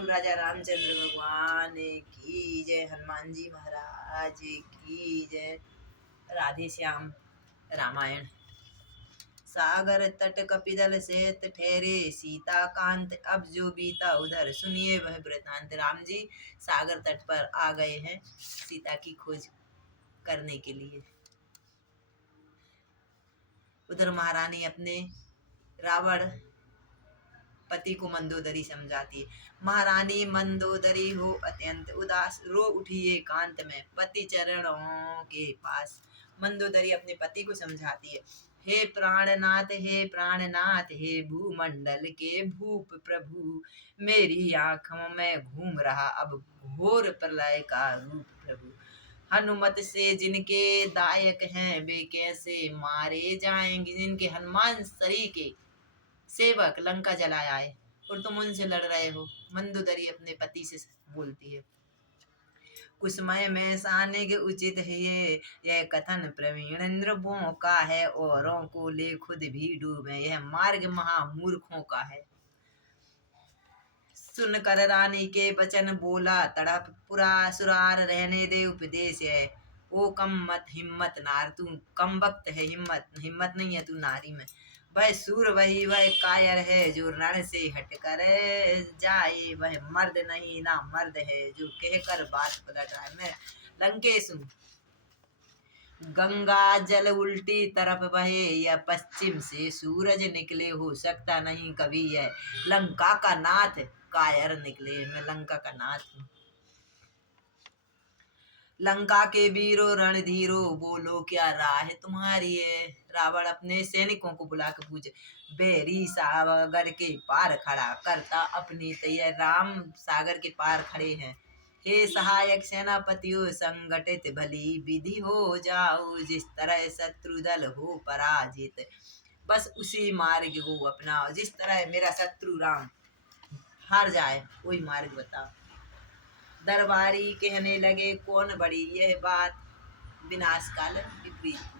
बोल राजा रामचंद्र भगवान की जय, हनुमान जी महाराज की जय। राधे श्याम रामायण। सागर तट कपिदल सेत ठहरे सीता कांत, अब जो बीता उधर सुनिए वह वृतांत। राम जी सागर तट पर आ गए हैं सीता की खोज करने के लिए। उधर महारानी अपने रावण पति को मंदोदरी समझाती है। महारानी मंदोदरी हो अत्यंत उदास, रो उठी एकांत में पति चरणों के पास। मंदोदरी अपने पति को समझाती है, हे प्राणनाथ हे प्राणनाथ, हे भूमंडल के भूप प्रभु, मेरी आंखों में घूम रहा अब घोर प्रलय का रूप प्रभु। हनुमत से जिनके दायक हैं वे कैसे मारे जाएंगे, जिनके हनुमान सरी के सेवक लंका जलाए आए और तुम उनसे लड़ रहे हो। मंदोदरी अपने पति से बोलती है, कुसमय में साने के उचित है यह कथन प्रवीण नृपों का है, औरों को ले खुद भी डूबे, यह मार्ग महामूर्खों का है। सुनकर रानी के वचन बोला तड़प, पुरा सुरार रहने दे उपदेश है। ओ कम मत हिम्मत नार, तू कम वक्त है, हिम्मत नहीं है तू नारी में। वह सूर वही वह कायर है, जो रण से हट कर जाए, वह मर्द नहीं ना मर्द है, जो कहकर बात पलट आए। मैं लंकेश हूँ, गंगा जल उल्टी तरफ बहे या पश्चिम से सूरज निकले, हो सकता नहीं कभी यह लंका का नाथ कायर निकले। मैं लंका का नाथ हूँ। लंका के वीरो रणधीरो, बोलो क्या राह तुम्हारी है। रावण अपने सैनिकों को बुला के पूछे, बेरी सागर के पार खड़ा करता अपनी तैयार। राम सागर के पार खड़े हैं। हे सहायक सेनापतियों, संगठित भली विधि हो जाओ, जिस तरह शत्रु दल हो पराजित, बस उसी मार्ग को अपनाओ। जिस तरह मेरा शत्रु राम हार जाए वही मार्ग बताओ। दरबारी कहने लगे, कौन बड़ी यह बात, विनाश काल विपरीत।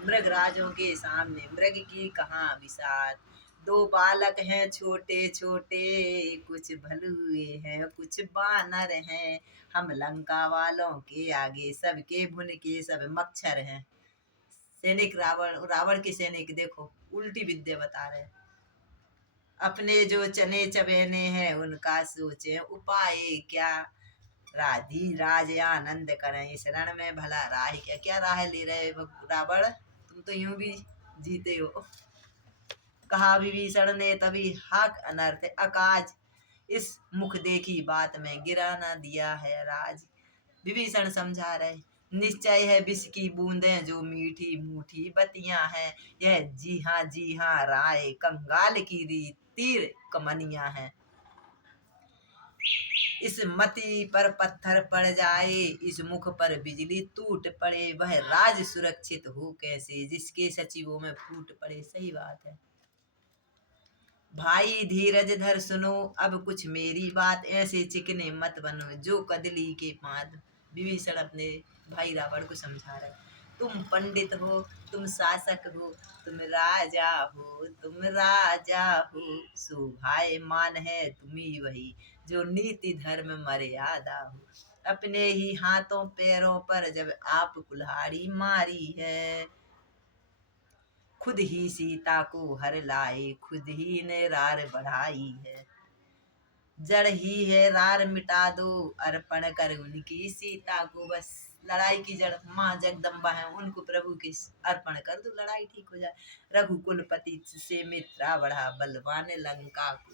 मृगराजों के सामने मृग की कहाँ विसात, दो बालक हैं छोटे छोटे, कुछ भलुए हैं कुछ बानर हैं, हम लंका वालों के आगे सबके भुन के सब मच्छर हैं। सैनिक रावण के सैनिक देखो उल्टी विद्या बता रहे हैं। अपने जो चने चबेने हैं उनका सोचे उपाय क्या, राधी राज आनंद करें इस रण में भला राह क्या। क्या राह ले रहे रावण, तुम तो यूं भी जीते हो। कहा विभीषण ने तभी, हाक अनर्थ अकाज, इस मुख देखी बात में गिरा न दिया है राज। विभीषण समझा रहे, निश्चय है विष की बूंदें जो मीठी मूठी बतियां हैं, यह जी हाँ राय कंगाल की रीत तीर कमनियां हैं। इस मति पर पत्थर पड़ जाए, इस मुख पर बिजली टूट पड़े, वह राज सुरक्षित हो कैसे, जिसके सचिवों में फूट पड़े। सही बात है भाई, धीरज धर सुनो अब कुछ मेरी बात, ऐसे चिकने मत बनो जो कदली के पात। विभीषण अपने भाई रावण को समझा रहे, तुम पंडित हो, तुम शासक हो, तुम राजा हो, तुम राजा हो, शोभायमान है तुम्ही वही, जो नीति धर्म मर्यादा हो। अपने ही हाथों पैरों पर जब आप कुल्हाड़ी मारी है, खुद ही सीता को हर लाए, खुद ही ने रार बढ़ाई है। जड़ ही है रार मिटा दो, अर्पण कर उनकी सीता को। बस लड़ाई की जड़ माँ जगदम्बा है, उनको प्रभु के अर्पण कर दो, लड़ाई ठीक हो जाए। रघुकुलपति से मित्रा बढ़ा, बलवान लंका को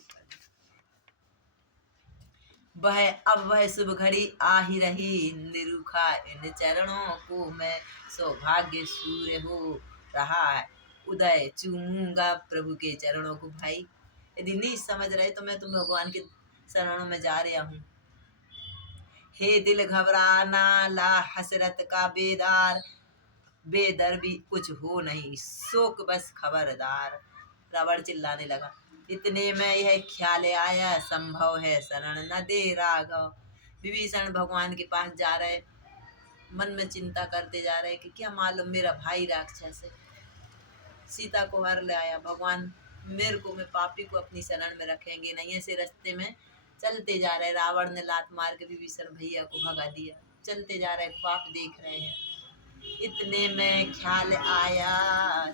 वह शुभ घड़ी आ ही रही, निरुखा इन चरणों को मैं, सौभाग्य सूर्य हो रहा है उदय, चूमूंगा प्रभु के चरणों को। भाई यदि नहीं समझ रहे तो मैं तुम भगवान के शरणों में जा रहा हूँ। हे दिल घबराना ला हसरत का बेदार, बेदर भी कुछ हो नहीं शोक बस खबरदार। रावण चिल्लाने लगा, इतने में यह ख्याल आया, संभव है शरण न दे राघव। विभीषण भगवान के पास जा रहे, मन में चिंता करते जा रहे कि क्या मालूम मेरा भाई राक्षस है, सीता को हर ले आया, भगवान मेरे को मैं पापी को अपनी शरण में रखेंगे नहीं, ऐसे रास्ते में चलते जा रहे, रावण ने लात मार के विभीषण भैया को भगा दिया। चलते जा रहे, बाप देख रहे हैं। इतने में ख्याल आया,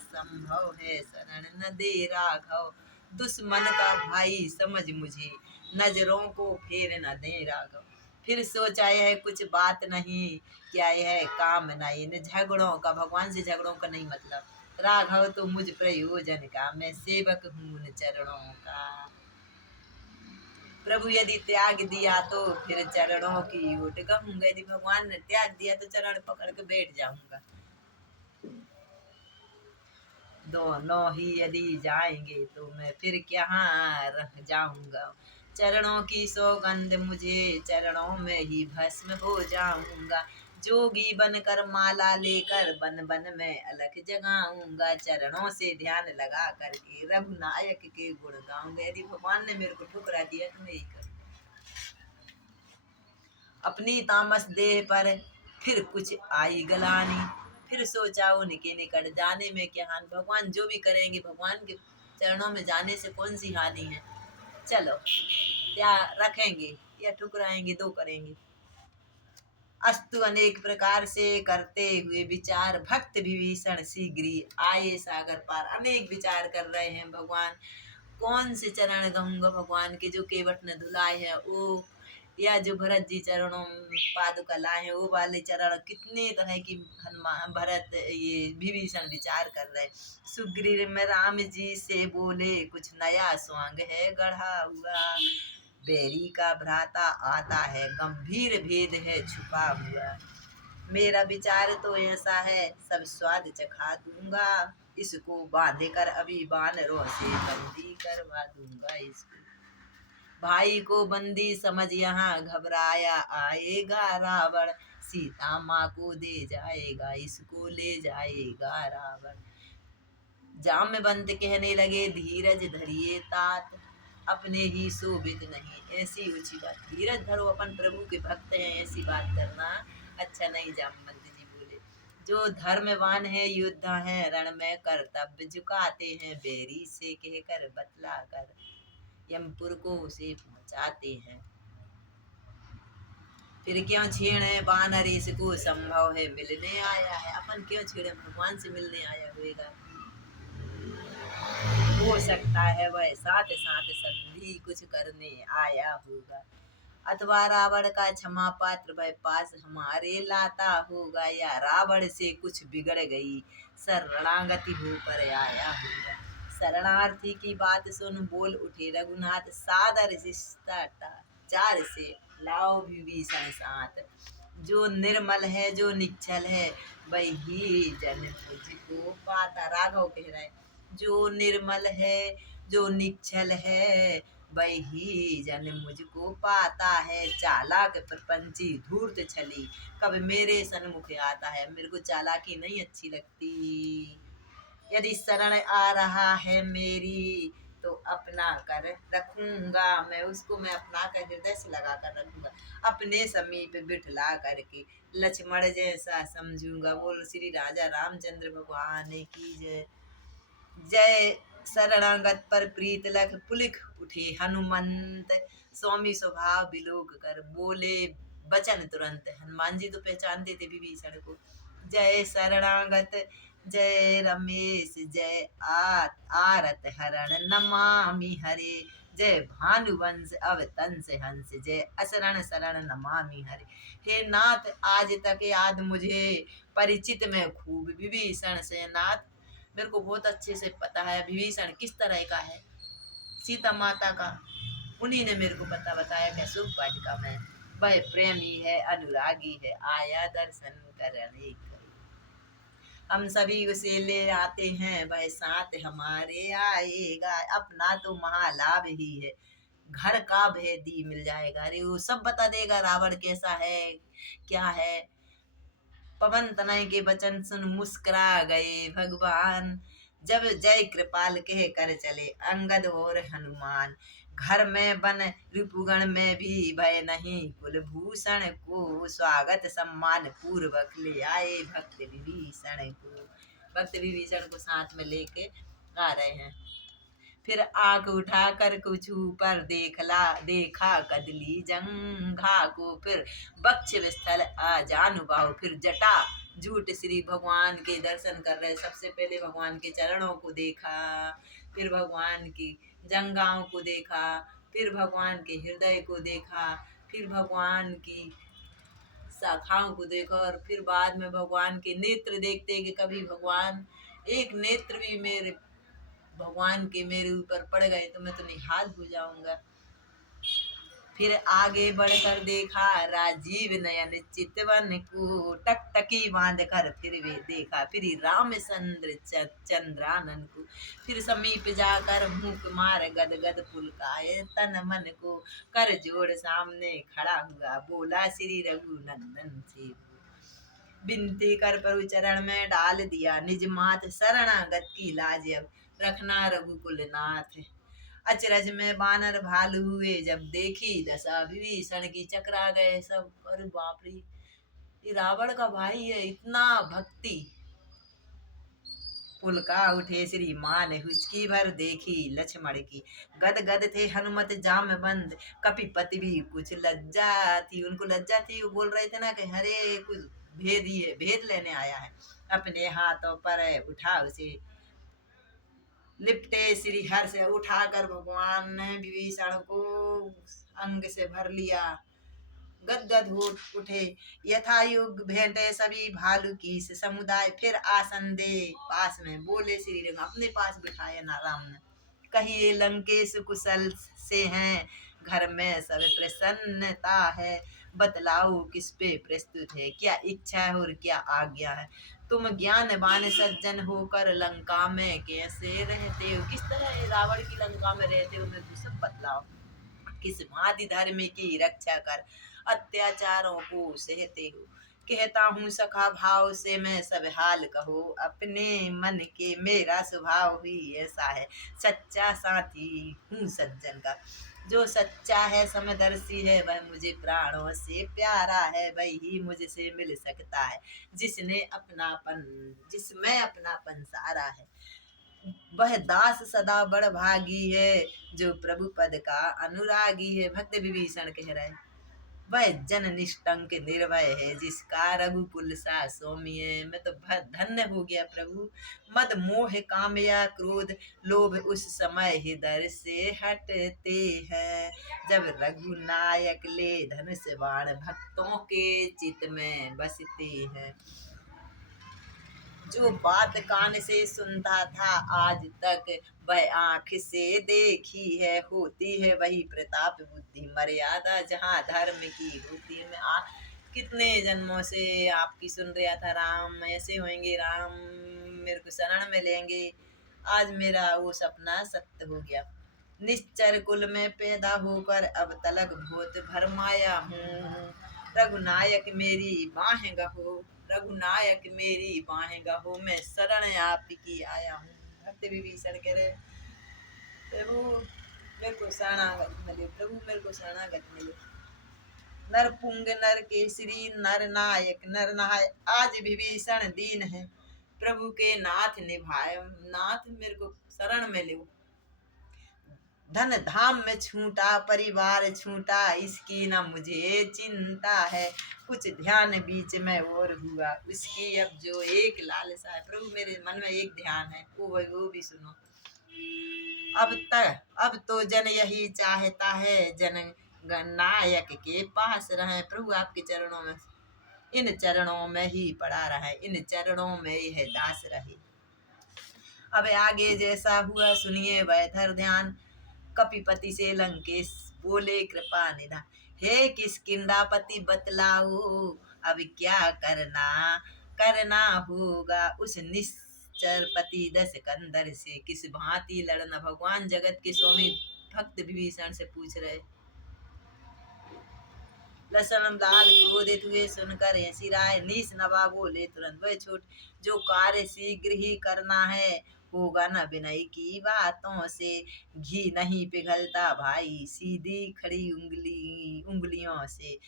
संभव है शरण न दे राघव। दुश्मन का भाई समझ मुझे, नजरों को फेर न दे राघव। फिर सोचा यह कुछ बात नहीं, क्या यह काम नहीं। न झगड़ों का, भगवान से झगड़ों का नहीं मतलब। राघव तो मुझ प्रयोजन का, मैं सेवक हूँ उन चरणों का। प्रभु यदि त्याग दिया तो फिर चरणों की ओट कहूंगा। यदि भगवान ने त्याग दिया तो चरण पकड़ के बैठ जाऊंगा। दोनों ही यदि जाएंगे तो मैं फिर क्या रह जाऊंगा। चरणों की सौगंध मुझे, चरणों में ही भस्म हो जाऊंगा। जोगी बनकर माला लेकर बन बन में अलख जगाऊंगा। चरणों से ध्यान लगा करके रघुनायक के गुण गाऊंगा। यदि भगवान ने मेरे को ठुकरा दिया तो मैं यही करूँ। अपनी तामस देह पर फिर कुछ आई गलानी, फिर सोचा उनके निकट जाने में क्या हानि। भगवान जो भी करेंगे, भगवान के चरणों में जाने से कौन सी हानि है। चलो या रखेंगे या ठुकराएंगे, दो करेंगे। अस्तु अनेक प्रकार से करते हुए विचार, भक्त विभीषण शीघ्र आए सागर पार। अनेक विचार कर रहे हैं भगवान, कौन से चरण कहूंगा भगवान के जो केवट न धुलाए है वो, या जो भरत जी चरणों पादुका लाए हैं वो वाले चरण। कितने तरह की हनुमान भरत ये विभीषण विचार कर रहे। सुग्रीव में राम जी से बोले, कुछ नया स्वांग है गढ़ा हुआ। बैरी का भ्राता आता है, गंभीर भेद है छुपा हुआ। मेरा विचार तो ऐसा है, सब स्वाद चखा दूंगा। इसको बांध कर अभी बानरों से बंदी करवा दूंगा। इसको भाई को बंदी समझ यहाँ घबराया आएगा रावण। सीता माँ को दे जाएगा, इसको ले जाएगा रावण। जामवंत कहने लगे, धीरज धरिए तात, अपने ही शोभित नहीं ऐसी ऊंची बात। धीरज धरो, अपन प्रभु के भक्त हैं, ऐसी बात करना अच्छा नहीं। जामवंत जी बोले, जो धर्मवान है योद्धा है, रण में कर्तव्य झुकाते हैं। बैरी से कहकर बतला कर यमपुर को उसे पहुंचाते हैं। फिर क्यों छेड़े बानर, इसको संभव है मिलने आया है। अपन क्यों छेड़े, भगवान से मिलने आया होगा। हो सकता है वह साथ साथ संधि कुछ करने आया होगा, अथवा रावण का क्षमा पात्र वह पास हमारे लाता होगा। या रावण से कुछ बिगड़ गई, शरणागति हो पर आया होगा। शरणार्थी की बात सुन बोल उठे रघुनाथ, सादर शिष्टाचार से लाओ विभीषण साथ। जो निर्मल है जो निश्चल है, वही जन मुझको पाता। राघव कह रहे, जो निर्मल है जो निश्चल है, वही जन मुझको पाता है। चालाक प्रपंची धूर्त छली, कब मेरे सन्मुख आता है। मेरे को चालाकी नहीं अच्छी लगती। यदि शरण आ रहा है मेरी तो अपना कर रखूंगा मैं उसको। मैं अपना कर हृदय से लगा कर रखूंगा, अपने समीप बिठला करके लक्ष्मण जैसा समझूंगा। बोल श्री राजा रामचंद्र भगवान की जय। जय शरणागत पर प्रीत लख, पुलिख उठे हनुमंत। स्वामी स्वभाव बिलोक कर बोले बचन तुरंत। हनुमान जी तो पहचानते थे विभीषण को। जय शरणागत जय रमेश, जय आरत हरण नमामि हरे। जय भानुवंश अवतंस हंस, जय असरण शरण नमामि हरे। हे नाथ आज तक याद मुझे परिचित में खूब विभीषण से। नाथ मेरे को बहुत अच्छे से पता है विभीषण किस तरह का है, सीता माता का उन्हीं ने मेरे को पता बताया कि शुभ वाटिका में वह प्रेमी है, अनुरागी है, आया दर्शन करने। हम सभी उसे ले आते हैं, वह साथ हमारे आएगा। अपना तो महालाभ ही है, घर का भेदी मिल जाएगा। अरे वो सब बता देगा रावण कैसा है क्या है। पवन तनय के वचन सुन मुस्कुरा गए भगवान, जब जय कृपाल कह कर चले अंगद और हनुमान। घर में बन रिपुगण में भी भय नहीं, कुलभूषण को स्वागत सम्मान पूर्वक ले आए भक्त विभीषण को। भक्त विभीषण को साथ में लेके आ रहे हैं। फिर आंख उठा कर कुछ ऊपर देखा कदली जंघा को, फिर वक्ष स्थल आजानुबाहु, फिर जटा जूट श्री भगवान के दर्शन कर रहे। सबसे पहले भगवान के चरणों को देखा, फिर भगवान की जंघाओं को देखा, फिर भगवान के हृदय को देखा, फिर भगवान की शाखाओं को देखा, और फिर बाद में भगवान के नेत्र देखते कि कभी भगवान एक नेत्र भी मेरे भगवान के मेरे ऊपर पड़ गए तो मैं तो निहाल हो जाऊंगा। फिर आगे बढ़कर देखा राजीव नयन चितवन को, टकटकी बांध कर फिर वे देखा, फिर रामचंद्र चंद्रानन को, फिर समीप जाकर मुख मार गद गद पुलकाए तन मन को, कर जोड़ सामने खड़ा हुआ बोला श्री रघुनंदन से, बिनती कर प्रभु चरण में डाल दिया निज माथ, शरणागत की लाज अब रखना रघुकुल नाथ। अचरज में बानर भालू हुए जब देखी दशा, विभीषण की चकरा गए सब। अरे बाप रे, ये रावण का भाई है, इतना भक्ति। पुलका उठे श्री मान हुचकी भर देखी लक्ष्मण की, गद गद थे हनुमत जाम बंद, कपिपति भी कुछ लज्जा थी, उनको लज्जा थी। वो बोल रहे थे ना कि हरे कुछ भेद ही है, भेद लेने आया है। अपने हाथों पर उठा उसे लिपटे श्री हर से, उठाकर भगवान ने विभीषण को अंग से भर लिया, गदगद हो उठे। यथा युग भेंटे सभी भालू की समुदाय, फिर आसन दे पास में बोले श्री रंग, अपने पास बिठाए ना राम ने। कहिए लंकेश कुशल से हैं, घर में सब प्रसन्नता है, बतलाओ किस पे प्रस्तुत है, क्या इच्छा है और क्या आज्ञा है। तुम ज्ञानवान सज्जन होकर लंका में कैसे रहते हो, किस तरह रावण की लंका में रहते हो, मेरे को सब बतलाओ। किस भांति धर्म की रक्षा कर अत्याचारों को सहते हो, कहता हूँ सखा भाव से मैं सब हाल कहो, अपने मन के मेरा स्वभाव ही ऐसा है, सच्चा साथी हूँ सज्जन का। जो सच्चा है समदर्शी है, वह मुझे प्राणों से प्यारा है, वही मुझसे मिल सकता है, जिसमें अपनापन सारा है। वह दास सदा बड़ भागी है, जो प्रभु पद का अनुरागी है। भक्त विभीषण कह रहे, वह जन निष्टंक निर्भय है, जिसका रघुकुल सा सौम्य। मैं तो धन्य हो गया प्रभु। मद मोह काम या क्रोध लोभ उस समय हृदय से हटते हैं, जब रघुनायक ले धनुष बाण भक्तों के चित में बसते हैं। जो बात कान से सुनता था आज तक, वह आंख से देखी है, होती है वही प्रताप बुद्धि मर्यादा, जहाँ धर्म की होती है। मैं कितने जन्मों से आपकी सुन रहा था, राम ऐसे होंगे, राम मेरे को शरण में लेंगे। आज मेरा वो सपना सत्य हो गया। निश्चर कुल में पैदा होकर अब तलक बहुत भरमाया हूँ, रघुनायक मेरी बाहें गहो, रघुनायक मेरी बाहें गहो, मैं शरण आपकी आया हूँ। भक्त विभीषण कह रहे, प्रभु मेरे को शरणागत मिले, प्रभु मेरे को शरणागत मिले। नरपुंग नर केसरी नर नायक नर नहाय, आज विभीषण दीन है, प्रभु के नाथ निभाए, नाथ मेरे को शरण में ले। धन धाम में छूटा परिवार छूटा, इसकी न मुझे चिंता है, कुछ ध्यान बीच में और हुआ, उसकी अब जो एक लालसा है। प्रभु मेरे मन में एक ध्यान है, वो भी सुनो। अब तो जन यही चाहता है, जन नायक के पास रहे, प्रभु आपके चरणों में, इन चरणों में ही पड़ा रहे, इन चरणों में यह दास रहे। अब आगे जैसा हुआ सुनिए वह धर ध्यान, कपिपति से लंकेश बोले कृपा निधान, हे किष्किंधापति बतलाओ, अब क्या करना होगा, उस निश्चर पति दस कंदर से, किस भांति लड़ना। भगवान जगत के स्वामी भक्त विभीषण से पूछ रहे। लसन लाल क्रोधित हुए सुनकर ऐसी राय, नीस नवा बोले तुरंत वह छोट, जो कार्य शीघ्र ही करना है, होगा न विनय की बातों से, घी नहीं पिघलता भाई सीधी खड़ी उंगलियों से।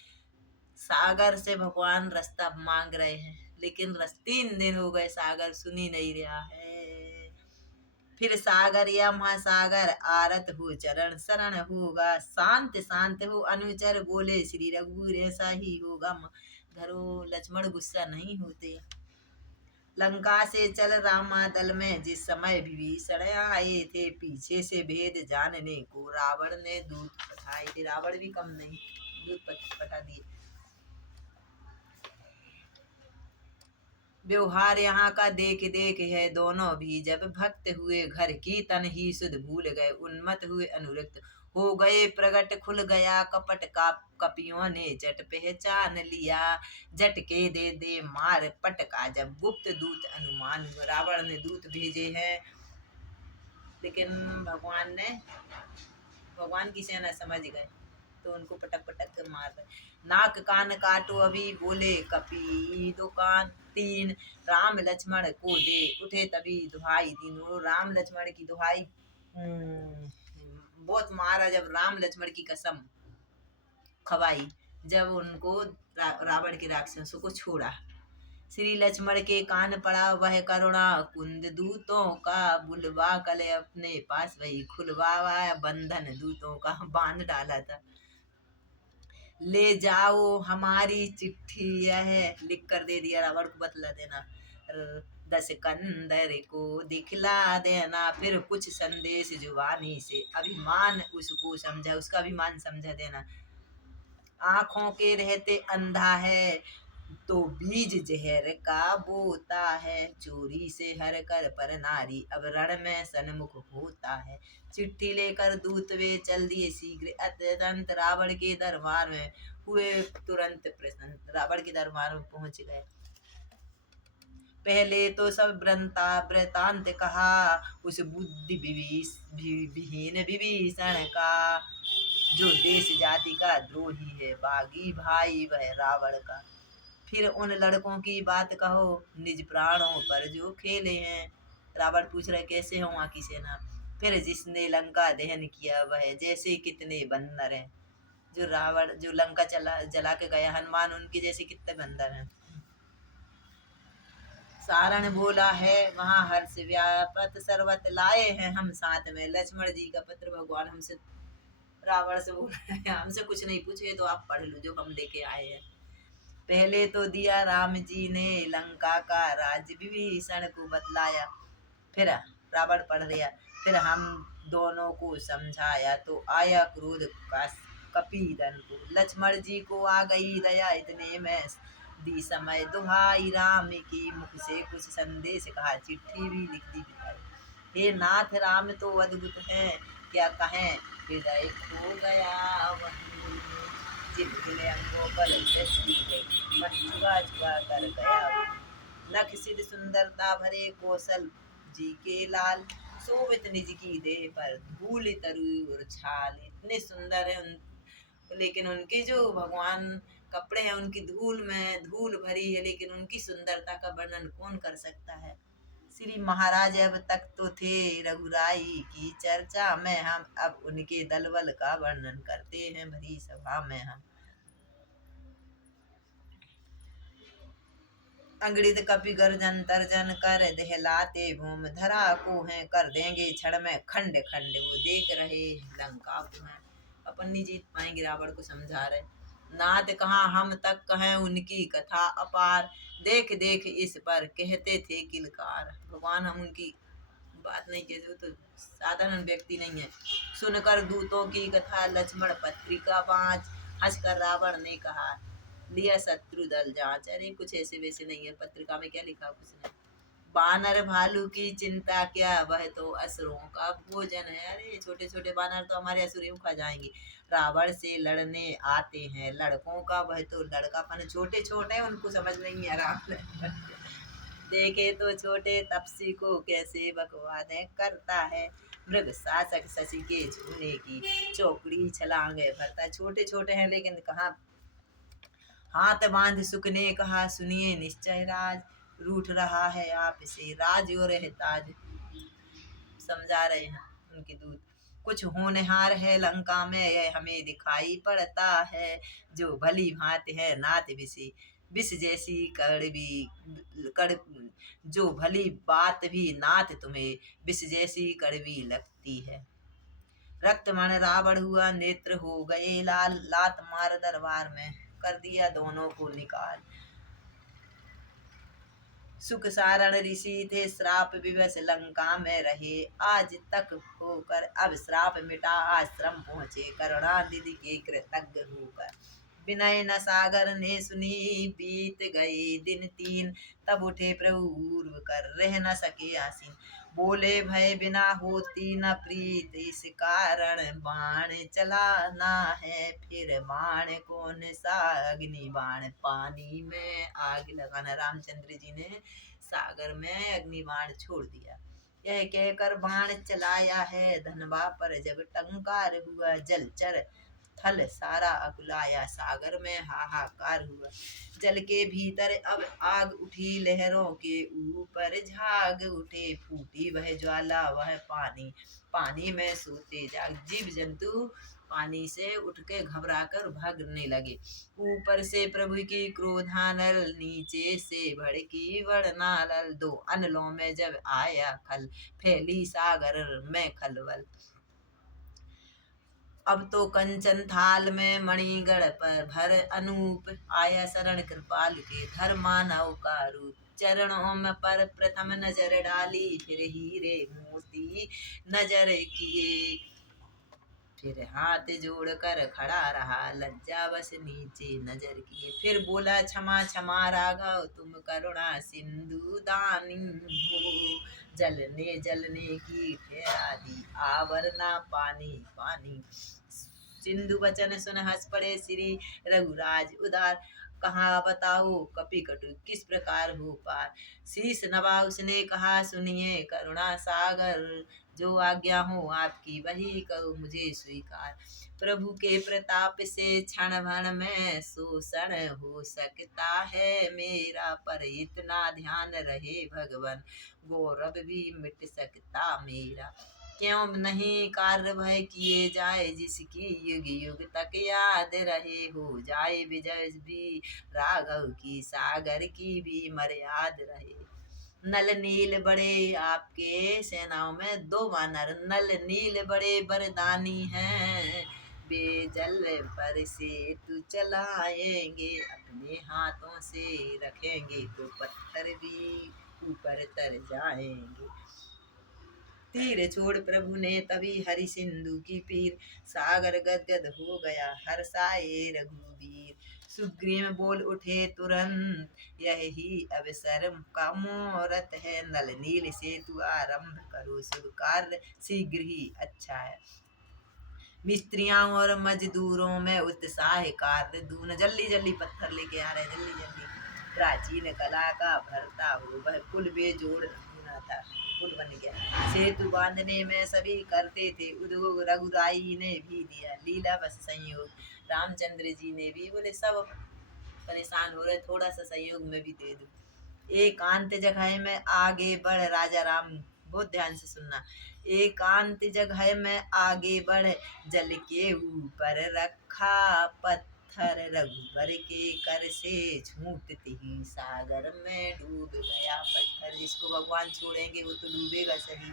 सागर से भगवान रास्ता मांग रहे हैं, लेकिन 3 दिन हो गए, सागर सुनी नहीं रहा है। फिर सागर या महासागर आरत हो चरण शरण होगा। शांत शांत हो अनुचर बोले श्री रघुवीर ऐसा ही होगा। धरो लक्ष्मण गुस्सा नहीं होते। लंका से चल रामा दल में जिस समय विभीषण आए थे, पीछे से भेद जानने को रावण ने दूत पठाए थे। रावण भी कम नहीं, दूत पठा दिए। व्यवहार यहाँ का देख देख है दोनों भी, जब भक्त हुए घर की तन ही सुध भूल गए। उन्मत्त हुए अनुरक्त हो गए प्रगट खुल गया कपट का। कपियों ने जट पहचान लिया, झटके दे दे मार पटका। जब गुप्त दूत अनुमान, रावण ने दूत भेजे हैं लेकिन भगवान की सेना समझ गए तो उनको पटक पटक कर मार रहे। नाक कान काटो अभी बोले कपी दुकान तीन, राम लक्ष्मण को दे उठे तभी दुहाई तीनों। राम लक्ष्मण की दुहाई बहुत मारा जब राम लक्ष्मण की कसम खवाई, जब उनको रावण के राक्षसों को छोड़ा। श्री लक्ष्मण के कान पड़ा वह करुणा कुंद दूतों का, बुलवा कल अपने पास वही खुलवाया बंधन दूतों का। बांध डाला था। ले जाओ हमारी चिट्ठी यह लिख कर दे दिया, रावण को बतला देना। 10 कंदर को दिखला देना, फिर कुछ संदेश जुबानी से अभिमान उसको समझा, उसका अभिमान समझा देना। आंखों के रहते अंधा है तो बीज जहर का बोता है, चोरी से हर कर पर नारी अब रण में सन्मुख होता है। चिट्ठी लेकर दूत वे चल दिए शीघ्र अत्यंत, रावण के दरबार में हुए तुरंत प्रसन्न। रावण के दरबार में पहुंच गए। पहले तो सब वृतांत कहा उस बुद्धि विहीन विभीषण का, जो देश जाति का द्रोही है बागी भाई वह रावण का। फिर उन लड़कों की बात कहो निज प्राणों पर जो खेले हैं। रावण पूछ रहे कैसे हो वहाँ की सेना। फिर जिसने लंका दहन किया वह जैसे कितने बंदर हैं। जो लंका जला के गया हनुमान, उनके जैसे कितने बंदर हैं। सारण बोला है वहाँ हर्ष व्यापत सर्वत लाए हैं हम साथ में। लक्ष्मण जी का पत्र भगवान हमसे, रावण से बोल रहे हैं हमसे कुछ नहीं पूछे तो आप पढ़ लो जो हम लेके आए हैं। पहले तो दिया राम जी ने लंका का राज्य विभीषण को बतलाया, फिर रावण पढ़ दिया। फिर हम दोनों को समझाया तो आया क्रोध का कपीदन को। लक्ष्मण जी को आ गई दया इतने में दी समय दुहाई, राम की मुख से कुछ संदेश कहा चिट्ठी भी लिख दी बिताई। हे नाथ राम तो अद्भुत है क्या कहें, हृदय खो गया वहीं, जिनके अंगों पर दृष्टि गई मन छुआ छुआ कर गया। नख सिद्ध सुंदरता भरे कौशल जी के लाल, शोभित निज की देह पर धूल तरु और छाल। इतने सुंदर है लेकिन उनके जो भगवान कपड़े हैं उनकी धूल में धूल भरी है, लेकिन उनकी सुंदरता का वर्णन कौन कर सकता है। श्री महाराज अब तक तो थे रघुराई की चर्चा में, हम अब उनके दलबल का वर्णन करते हैं भरी सभा में हम। अंगड़ित कपि गर्जन तर्जन कर दहलाते भूम, धरा को हैं कर देंगे क्षण में खंड खंड। वो देख रहे लंका को हैं, अपन नहीं जीत पाएंगे रावण को समझा रहे। नाथ कहाँ हम तक कहें उनकी कथा अपार, देख देख इस पर कहते थे किलकार। भगवान हम उनकी बात नहीं कहते, तो साधारण व्यक्ति नहीं है। सुनकर दूतों की कथा लक्ष्मण पत्रिका पाँच, हंसकर रावण ने कहा लिया शत्रु दल जांच। अरे कुछ ऐसे वैसे नहीं है, पत्रिका में क्या लिखा कुछ नहीं। बानर भालू की चिंता क्या, वह तो असुरों का भोजन है। अरे छोटे छोटे बानर तो हमारे असुरों खा जाएंगे। रावण से लड़ने आते हैं लड़कों का वह तो लड़कापन, छोटे छोटे उनको समझ नहीं है रावण। देखे तो छोटे तपसी को कैसे बकवादें करता है, मृग शासक शशि के छूने की चौकड़ी छलांगे भरता। छोटे छोटे हैं लेकिन कहाँ हाथ बांध सुख ने कहा सुनिए निश्चय राज, रूठ रहा है आप से राज और ताज। समझा रहे हैं उनके दूत। कुछ होनहार है लंका में यह हमें दिखाई पड़ता है, जो भली भांति है नाथ विषि विष जैसी कड़वी कड़ जो भली बात भी नाथ तुम्हें विष जैसी कड़वी लगती है। रक्तमण रावण हुआ नेत्र हो गए लाल, लात मार दरबार में कर दिया दोनों को निकाल। सुख सारण ऋषि थे श्राप विवश लंका में रहे, आज तक होकर अब श्राप मिटा आश्रम पहुँचे करुणा निधि के कृतज्ञ होकर। विनय न सागर ने सुनी बीत गए दिन तीन, तब उठे प्रभु ऊर्व कर रह न सके आसीन। बोले भय बिना होती न प्रीत इस कारण, बाण चलाना है फिर बाण कौन सा अग्नि बाण, पानी में आग लगाना। रामचंद्र जी ने सागर में अग्नि बाण छोड़ दिया। यह कहकर बाण चलाया है धनवा पर जब टंकार हुआ, जलचर थल सारा अकुलाया सागर में हाहाकार हुआ। जल के भीतर अब आग उठी लहरों के ऊपर झाग उठे, फूटी वह ज्वाला वह पानी, पानी में सोते जाग। जीव जंतु पानी से उठ के घबरा कर भागने लगे। ऊपर से प्रभु की क्रोधानल, नीचे से भड़की वर्णानल, दो अनलों में जब आया खल, फैली सागर में खलबल। अब तो कंचन थाल में मणिगढ़ पर भर अनूप, आया शरण कृपालु के धर मानव का रूप। चरणों में पर प्रथम नजर डाली, फिर हीरे मोती नजर किए, फिर हाथ जोड़कर खड़ा रहा लज्जावश नीचे नजर किए। फिर बोला क्षमा क्षमा राघव तुम करुणा सिंधु दानी हो, जलने जलने की ठहरा दी आवरना पानी पानी। सिंधु वचन सुन हंस पड़े श्री रघुराज उदार, कहाँ बताओ कपि कटु किस प्रकार हो पार। शीश नवा उसने कहा सुनिए करुणा सागर, जो आज्ञा हो आपकी वही करो मुझे स्वीकार। प्रभु के प्रताप से क्षण भर में शोषण हो सकता है मेरा, पर इतना ध्यान रहे भगवन गौरव भी मिट सकता मेरा। क्यों नहीं कार्य भय किए जाए जिसकी युग युग तक याद रहे, हो जाए विजय भी राघव की सागर की भी मर्याद रहे। नल नील बड़े आपके सेनाओं में दो वानर, नल नील बड़े बरदानी हैं, वे जल पर से तू चलाएंगे, अपने हाथों से रखेंगे तो पत्थर भी ऊपर तर जाएंगे। तीर छोड़ प्रभु ने तभी हरि सिंधु की पीर, सागर गदगद हो गया हर्षाए रघुवीर। सुग्रीव बोल उठे तुरंत यही अवसर का मुहूर्त है, नल नील सेतु आरंभ करो शुभ कार्य शीघ्र ही अच्छा है। मिस्त्रियों और मजदूरों में उत्साह कार्य दून, जल्दी जल्दी पत्थर लेके आ रहे जल्दी जल्दी। प्राचीन कला का भरता हो वह पुल बेजोड़ होना था, पुल बन गया। सेतु बांधने में सभी करते थे उद्योग, रघुराई ने भी दिया लीला बस संयोग। रामचंद्र जी ने भी बोले सब परेशान हो रहे थोड़ा सा सहयोग में भी दे दो। एकांत जगह में आगे बढ़ राजा राम, बहुत ध्यान से सुनना। एकांत जगह में आगे बढ़ जल के ऊपर रखा पत्थर, रघुबर के कर से छूटते ही सागर में डूब गया पत्थर। जिसको भगवान छोड़ेंगे वो तो डूबेगा सही।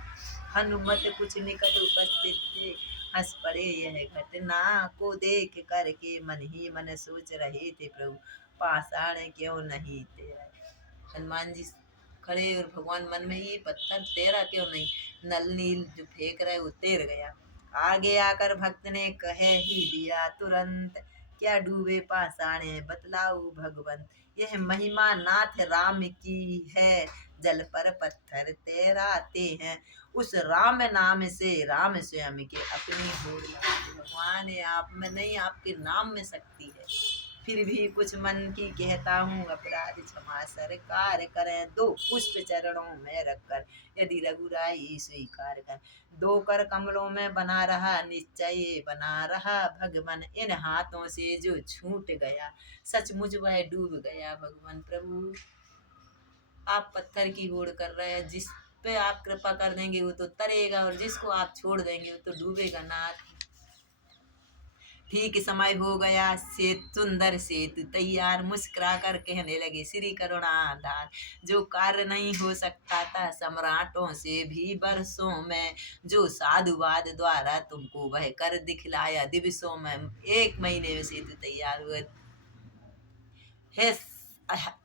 हनुमत कुछ निकट उपस्थित थे, हंस पड़े यह घटना को देख करके, मन ही मन सोच रहे थे प्रभु पाषाण क्यों नहीं तेरा। हनुमान जी खड़े और भगवान मन में ये पत्थर तेरा क्यों नहीं, नल नील जो फेंक रहे वो तैर गया। आगे आकर भक्त ने कह ही दिया तुरंत, क्या डूबे पाषाणे बतलाऊ भगवंत। यह महिमा नाथ राम की है, जल पर पत्थर तैराते हैं, उस राम नाम से राम स्वयं के अपनी होड़ लगाते। भगवान आप में नहीं आपके नाम में शक्ति है, फिर भी कुछ मन की कहता हूँ अपराध क्षमा सरकार करें। दो पुष्प चरणों में रखकर यदि रघुराई स्वीकार कर, दो कर कमलों में बना रहा निश्चय बना रहा भगवान, इन हाथों से जो छूट गया सचमुच वह डूब गया भगवान। प्रभु आप पत्थर की होड़ कर रहे हैं, जिस पे आप कृपा कर देंगे वो तो तरेगा और जिसको आप छोड़ देंगे वो तो डूबेगा नाथ। ठीक समय हो गया, सुंदर सेतु तैयार। मुस्कुरा कर कहने लगे श्री करुणाधार, जो कार्य नहीं हो सकता था सम्राटों से भी वर्षों में, जो साधुवाद द्वारा तुमको वह कर दिखलाया दिवसों में, 1 महीने में सेतु तैयार हुआ है।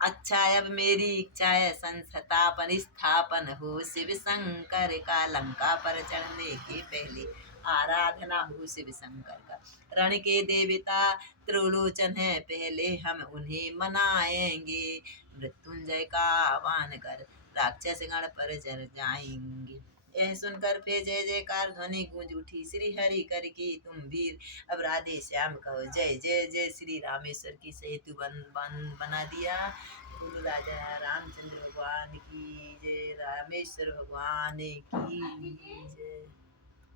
अच्छा, अब मेरी इच्छा है संस्थापन स्थापन हो शिव शंकर का, लंका पर चढ़ने के पहले आराधना हो शिव शंकर का। रण के देवता त्रिलोचन है, पहले हम उन्हें मनाएंगे, मृत्युंजय का आह्वान कर राक्षस गण पर चढ़ जाएंगे। यह सुनकर फिर जय जयकार ध्वनि गूंज उठी। श्री हरि कर की तुम वीर, अब राधे श्याम कहो जय जय जय। श्री रामेश्वर की सेतु बना दिया। बोलो राजा रामचंद्र भगवान की जय, रामेश्वर भगवान की जय।